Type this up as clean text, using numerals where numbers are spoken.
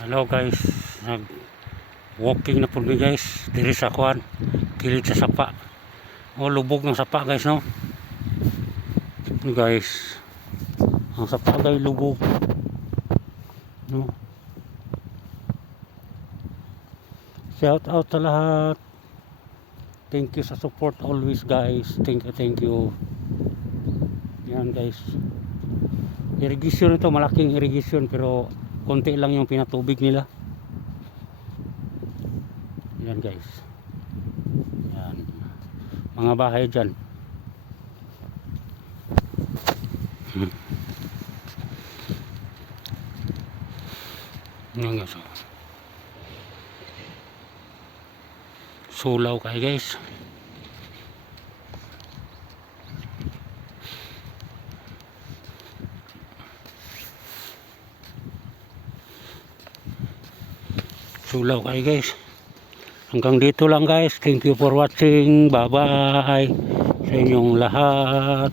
Hello guys, nag walking na po mi guys diri sa kuan, kilid sa sapa. Lubog ng sapa guys, no. Guys, ang sapa guys lubog, no. Shout out sa lahat, thank you sa support always guys, thank you. Yan guys, irrigation ito, malaking irrigation pero konti lang yung pinatubig nila. Yan guys, yan mga bahay dyan. Yan guys, sulaw kayo guys. Sulaw kayo guys. Hanggang dito lang guys. Thank you for watching. Bye bye sa inyong lahat.